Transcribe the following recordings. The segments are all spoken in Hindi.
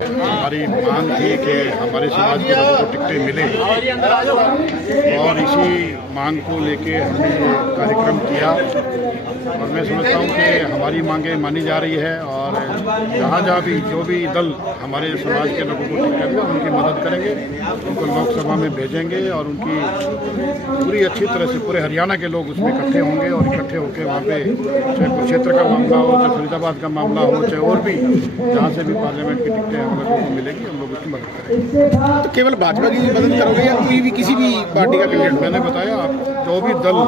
हमारी मांग थी कि हमारे समाज के लोगों को टिकटें मिले और इसी मांग को लेके हमने ये कार्यक्रम किया और मैं समझता हूँ कि हमारी मांगें मानी जा रही है और जहाँ जहाँ भी जो भी दल हमारे समाज के लोगों को टिकट देगा उनकी मदद करेंगे, उनको लोकसभा में भेजेंगे और उनकी पूरी अच्छी तरह से पूरे हरियाणा के लोग उसमें इकट्ठे होंगे और इकट्ठे होकर वहाँ पे चाहे कुरुक्षेत्र का मामला हो, चाहे फरीदाबाद का मामला हो, चाहे और भी जहाँ से भी पार्लियामेंट की टिकटें हम लोगों को मिलेगी हम लोग उसकी मदद करेंगे। तो केवल भाजपा की मदद करोगे या कोई भी किसी भी पार्टी का कैंडिडेट? मैंने बताया आपको, जो भी दल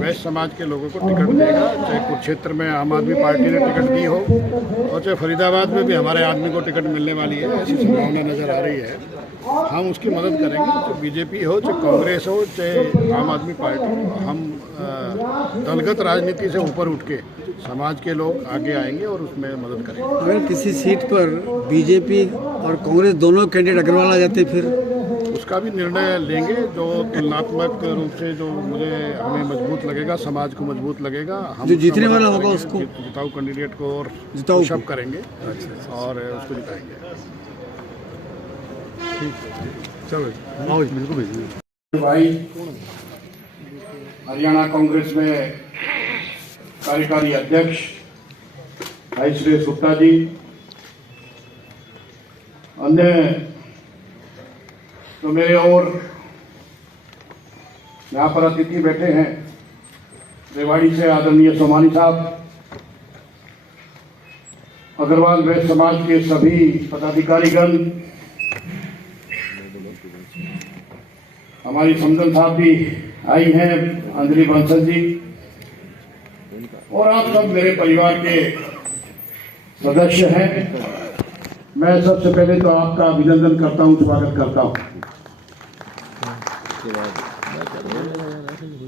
वैश्य समाज के लोगों को टिकट देगा, चाहे कुरुक्षेत्र में आम आदमी पार्टी ने टिकट दी हो और चाहे फरीदाबाद में भी हमारे आदमी को टिकट मिलने वाली है, ऐसी संभावना नज़र आ रही है, हम उसकी मदद करेंगे। चाहे बीजेपी हो, चाहे कांग्रेस हो, चाहे आम आदमी पार्टी हो, हम दलगत राजनीति से ऊपर उठ के समाज के लोग आगे आएंगे और उसमें मदद करेंगे। अगर किसी सीट पर बीजेपी और कांग्रेस दोनों कैंडिडेट अग्रवाल आ जाते फिर उसका भी निर्णय लेंगे जो तुलनात्मक रूप से जो हमें मजबूत लगेगा, समाज को मजबूत लगेगा। हम जो जीतने वाला होगा उसको जिताऊ कैंडिडेट को और जिताऊ सब करेंगे और उसको जिताएंगे। चलो बिल्कुल भाई हरियाणा कांग्रेस में कार्यकारी अध्यक्ष भाई सुरेश गुप्ता जी, अन्य तो मेरे और यहाँ पर अतिथि बैठे हैं, रेवाड़ी से आदरणीय सोमानी साहब, अग्रवाल वैश्य समाज के सभी पदाधिकारीगण, हमारी समदन साहब भी आई हैं, अंजलि बंसल जी, और आप सब मेरे परिवार के सदस्य हैं। मैं सबसे पहले तो आपका अभिनंदन करता हूं, स्वागत करता हूं।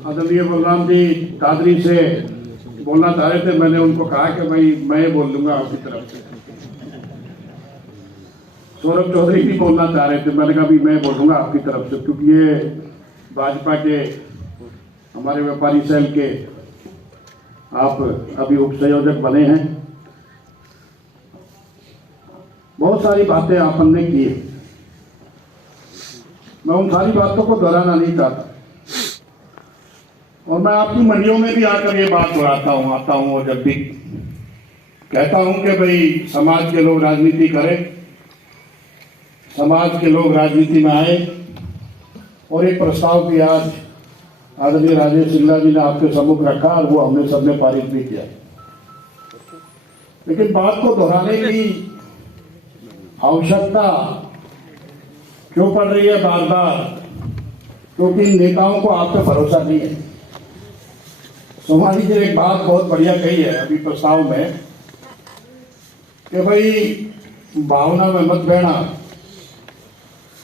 आदरणीय बलराम जी कादरी से बोलना चाह रहे थे, मैंने उनको कहा कि भाई मैं बोल दूंगा आपकी तरफ से। सौरभ चौधरी भी बोलना चाह रहे थे, मैंने कहा भी मैं बोलूंगा आपकी तरफ से, क्योंकि ये भाजपा के हमारे व्यापारी सेल के आप अभी उप संयोजक बने हैं। बहुत सारी बातें आपन ने की, मैं उन सारी बातों को दोहराना नहीं चाहता और मैं आपकी मंडियों में भी आकर ये बात दोहराता हूं, आता हूं और जब भी कहता हूं कि भाई समाज के लोग राजनीति करें, समाज के लोग राजनीति में आए। और एक प्रस्ताव भी आज आदरणीय राजेश सिंगला जी ने आपके सम्मुख रखा और वो हमने सबने पारित भी किया, लेकिन बात को दोहराने की आवश्यकता क्यों पड़ रही है बार बार? क्योंकि नेताओं को आप पे भरोसा नहीं है। सोमानी जी ने एक बात बहुत बढ़िया कही है अभी प्रस्ताव में कि भाई भावना में मत बहना,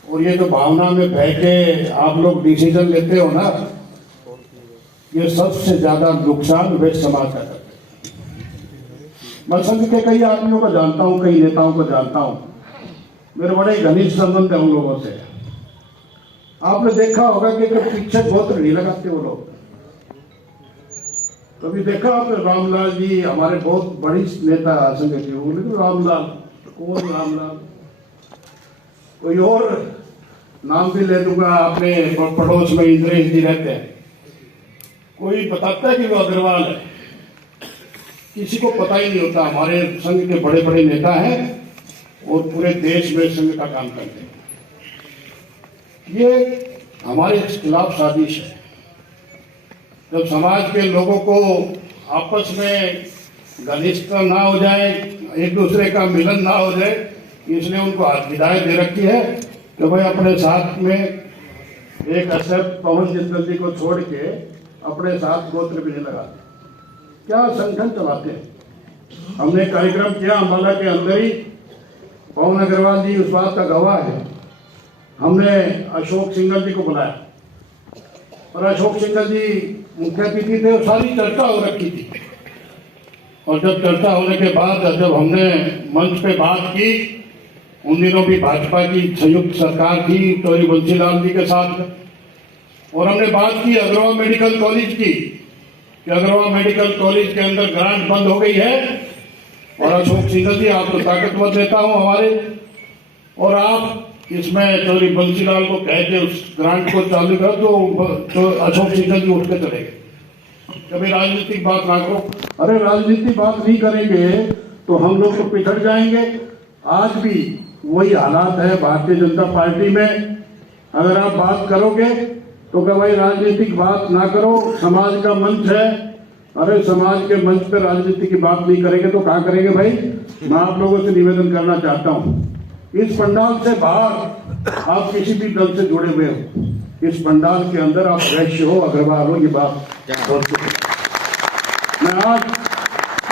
और ये जो भावना में बह के आप लोग डिसीजन लेते हो ना, ये सबसे ज्यादा नुकसान वैश्य समाज का करते हैं। मैं संघ के कई आदमियों को जानता हूं, कई नेताओं को जानता हूं, मेरे बड़े घनिष्ठ संबंध है उन लोगों से। आपने देखा होगा कि पीछे गोत्र नहीं लगाते वो लोग। कभी देखा आपने रामलाल जी हमारे बहुत बड़ी नेता संघ के, लेकिन रामलाल कौन? रामलाल कोई और नाम भी ले दूंगा, अपने पड़ोस में इंद्रेश जी रहते हैं, कोई बताता है कि वो अग्रवाल है, किसी को पता ही नहीं होता। हमारे संघ के बड़े बड़े नेता हैं और पूरे देश में संघ का काम करते हैं। ये हमारे खिलाफ साजिश है। जब समाज के लोगों को आपस में घनिष्ठता ना हो जाए, एक दूसरे का मिलन ना हो जाए, इसलिए उनको हिदायत दे रखी है कि भाई अपने साथ में एक अशरफ पवन जिंदल जी को छोड़ के अपने साथ गोत्र भी नहीं लगाते। क्या संगठन चलाते हैं? हमने कार्यक्रम किया अम्बाला के अंदर ही, पवन अग्रवाल जी उस बात का गवाह है। हमने अशोक सिंघल जी को बुलाया और अशोक सिंघल जी मुख्य अतिथि थे और सारी चर्चा हो रखी थी। और जब चर्चा होने के बाद जब हमने मंच पे बात की, उन दिनों भी भाजपा की संयुक्त सरकार थी टोरी बंसीलाल जी के साथ, और हमने बात की अग्रवाल मेडिकल कॉलेज की कि अग्रवाल मेडिकल कॉलेज के अंदर ग्रांट बंद हो गई है। और अशोक सिंघल जी, आपको ताकतवर नेता हूं हमारे, और आप इसमें चौधरी बंसीलाल को कह के उस ग्रांट को चालू करो तो अशोक सिंघल जी उठ के चले गए। कभी राजनीतिक बात ना करो। अरे राजनीतिक बात नहीं करेंगे तो हम लोग तो पिछड़ जाएंगे। आज भी वही हालात है भारतीय जनता पार्टी में। अगर आप बात करोगे तो क्या भाई राजनीतिक बात ना करो, समाज का मंच है। अरे समाज के मंच पे राजनीति की बात नहीं करेंगे तो कहाँ करेंगे भाई। मैं आप लोगों से निवेदन करना चाहता हूँ, इस पंडाल से बाहर आप किसी भी दल से जुड़े हुए हो, इस पंडाल के अंदर आप वैश्य हो, अग्रवाल हो, ये बात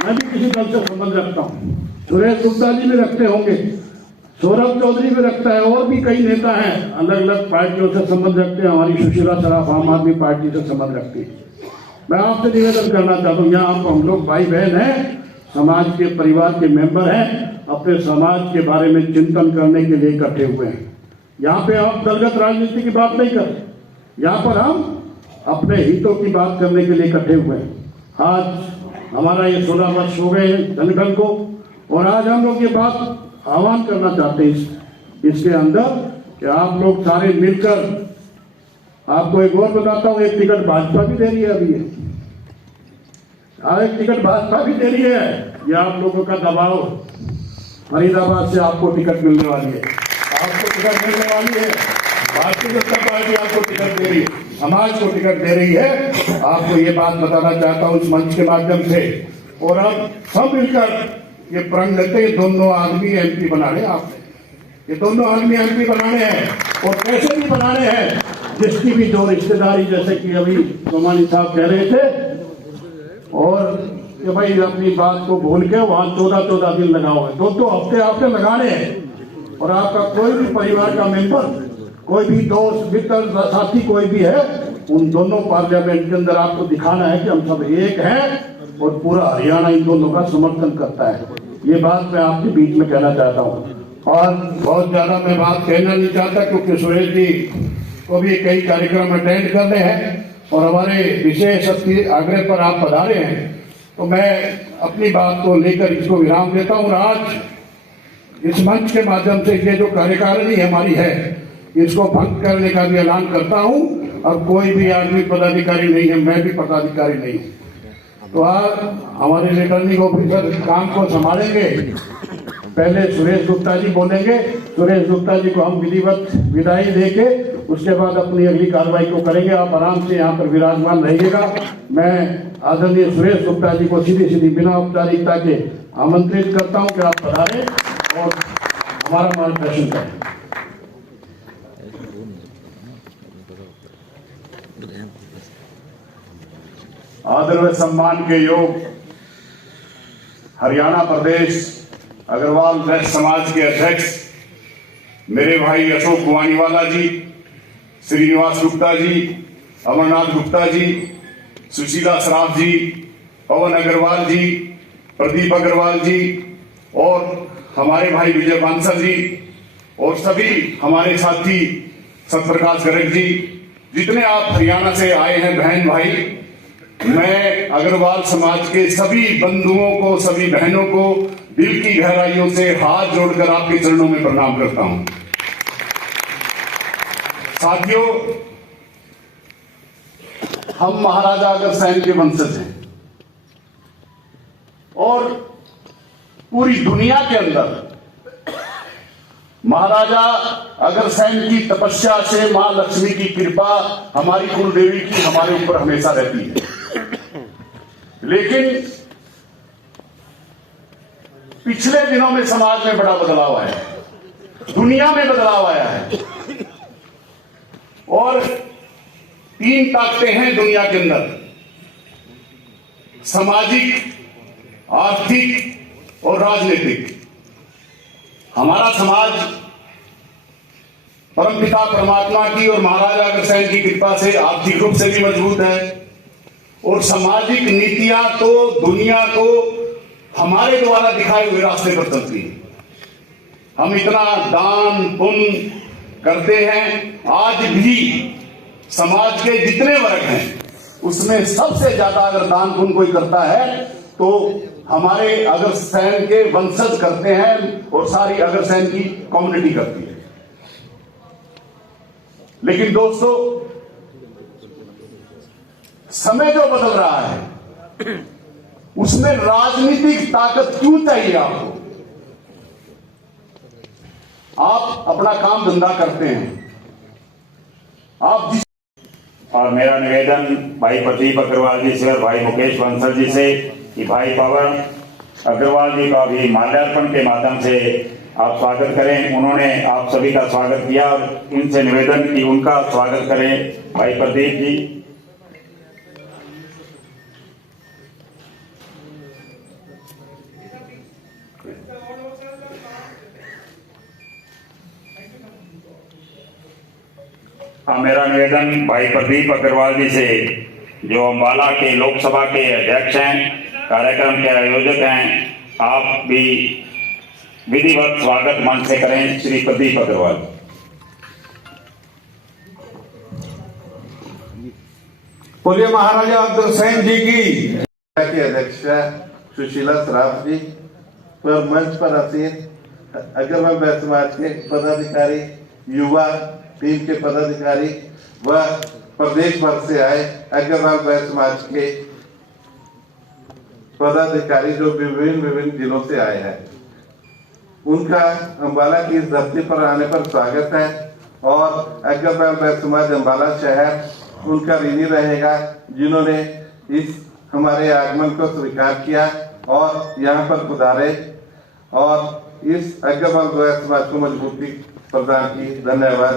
मैं भी किसी दल से संबंध रखता हूँ। सुरेश गुप्ता जी भी रखते होंगे, सौरभ चौधरी भी रखता है, और भी कई नेता हैं अलग अलग पार्टियों से संबंध रखते हैं। हमारी सुशीला सराफ आम आदमी पार्टी से संबंध रखती है। मैं आपसे निवेदन करना चाहता हूँ, यहाँ आप हम लोग भाई बहन हैं, समाज के परिवार के मेंबर हैं, अपने समाज के बारे में चिंतन करने के लिए इकट्ठे हुए हैं। यहाँ पे आप दलगत राजनीति की बात नहीं कर, यहाँ पर हम अपने हितों की बात करने के लिए इकट्ठे हुए हैं। आज हमारा ये 16 वर्ष हो गए संगठन को, और आज हम लोग ये बात आह्वान करना चाहते हैं इसके अंदर कि आप लोग सारे मिलकर, आपको एक और बताता हूँ, एक टिकट भाजपा भी दे रही है अभी, एक टिकट भाजपा भी दे रही है। ये आप लोगों का दबाव, फरीदाबाद से आपको टिकट मिलने वाली है, आपको टिकट मिलने वाली है। भारतीय जनता पार्टी आपको टिकट दे रही है, समाज को टिकट दे रही है। आपको ये बात बताना चाहता हूँ इस मंच के माध्यम से। और अब सब मिलकर ये प्रण लेते हैं, दोनों आदमी एमपी बनाने आपने, ये दोनों आदमी एमपी बनाने हैं, और कैसे भी बनाने हैं, जिसकी भी जो रिश्तेदारी, जैसे कि अभी सोमानी साहब कह रहे थे, और कि भाई अपनी बात को भूल के वहां 14 दिन लगाओ, 2 हफ्ते आपने लगाने हैं। और आपका कोई भी परिवार का मेंबर, कोई भी दोस्त मित्र साथी कोई भी है, उन दोनों पार्लियामेंट के अंदर आपको दिखाना है कि हम सब एक हैं, और पूरा हरियाणा इन दोनों का समर्थन करता है। ये बात मैं आपके बीच में कहना चाहता हूँ। और बहुत ज्यादा मैं बात कहना नहीं चाहता, क्योंकि सुरेश जी को भी कई कार्यक्रम अटेंड करने हैं, और हमारे विशेष आग्रह पर आप पधारे हैं, तो मैं अपनी बात को लेकर इसको विराम देता हूँ। आज इस मंच के माध्यम से ये जो कार्यकारिणी हमारी है, इसको भंग करने का भी ऐलान करता हूँ। और कोई भी आदमी पदाधिकारी नहीं है, मैं भी पदाधिकारी नहीं हूँ। तो आज हमारे रिटर्निंग ऑफिसर काम को संभालेंगे। पहले सुरेश गुप्ता जी बोलेंगे, सुरेश गुप्ता जी को हम विधिवत विदाई देके उसके बाद अपनी अगली कार्रवाई को करेंगे। आप आराम से यहाँ पर विराजमान रहिएगा। मैं आदरणीय सुरेश गुप्ता जी को सीधी सीधी बिना औपचारिकता के आमंत्रित करता हूँ कि आप पधारें और हमारा मार्गदर्शन करें। आदर व सम्मान के योग हरियाणा प्रदेश अग्रवाल वैश्य समाज के अध्यक्ष मेरे भाई अशोक कुमानीवाला जी, श्रीनिवास गुप्ता जी, अमरनाथ गुप्ता जी, सुशीला सराफ जी, पवन अग्रवाल जी, प्रदीप अग्रवाल जी, और हमारे भाई विजय बांसल जी, और सभी हमारे साथी सतप्रकाश गर्ग जी, जितने आप हरियाणा से आए हैं बहन भाई, मैं अग्रवाल समाज के सभी बंधुओं को, सभी बहनों को दिल की गहराइयों से हाथ जोड़कर आपके चरणों में प्रणाम करता हूं। साथियों, हम महाराजा अग्रसेन के वंशज हैं, और पूरी दुनिया के अंदर महाराजा अग्रसेन की तपस्या से मां लक्ष्मी की कृपा, हमारी कुलदेवी की हमारे ऊपर हमेशा रहती है। लेकिन पिछले दिनों में समाज में बड़ा बदलाव आया है, दुनिया में बदलाव आया है, और 3 ताकतें हैं दुनिया के अंदर: सामाजिक, आर्थिक और राजनीतिक। हमारा समाज परमपिता परमात्मा की और महाराजा अग्रसेन की कृपा से आर्थिक रूप से भी मजबूत है, और सामाजिक नीतियां तो दुनिया को हमारे द्वारा दिखाए हुए रास्ते पर चलती है। हम इतना दान पुण्य करते हैं, आज भी समाज के जितने वर्ग हैं उसमें सबसे ज्यादा अगर दान पुण्य कोई करता है तो हमारे अग्रसेन के वंशज करते हैं और सारी अग्रसेन की कम्युनिटी करती है। लेकिन दोस्तों, समय जो बदल रहा है उसमें राजनीतिक ताकत क्यों चाहिए आपको? आप अपना काम धंधा करते हैं, आप जिस और मेरा निवेदन भाई प्रदीप अग्रवाल जी से और भाई मुकेश बंसल जी से कि भाई पवन अग्रवाल जी का भी माल्यार्पण के माध्यम से आप स्वागत करें। उन्होंने आप सभी का स्वागत किया और इनसे निवेदन कि उनका स्वागत करें भाई प्रदीप जी। हाँ, मेरा निवेदन भाई प्रदीप अग्रवाल जी से, जो अम्बाला के लोकसभा के अध्यक्ष हैं, कार्यक्रम के आयोजक हैं, आप भी विधिवत स्वागत मंच से करें श्री प्रदीप अग्रवाल। बोलिए महाराजा अग्रसेन जी की। के अध्यक्ष सुशीला श्राफ जी, पर मंच पर आसीन अग्रवाल बैस समाज के पदाधिकारी, युवा टीम के पदाधिकारी व प्रदेश भर से आए अग्रवाल बैस समाज के पदाधिकारी जो विभिन्न जिलों से आए हैं, उनका अम्बाला की इस धरती पर आने पर स्वागत है। और अग्रवाल बैस समाज अम्बाला शहर उनका ऋणी रहेगा, जिन्होंने इस हमारे आगमन को स्वीकार किया और यहाँ पर पधारे और इस अग्रवाल बैस समाज को मजबूती प्रदान की। धन्यवाद।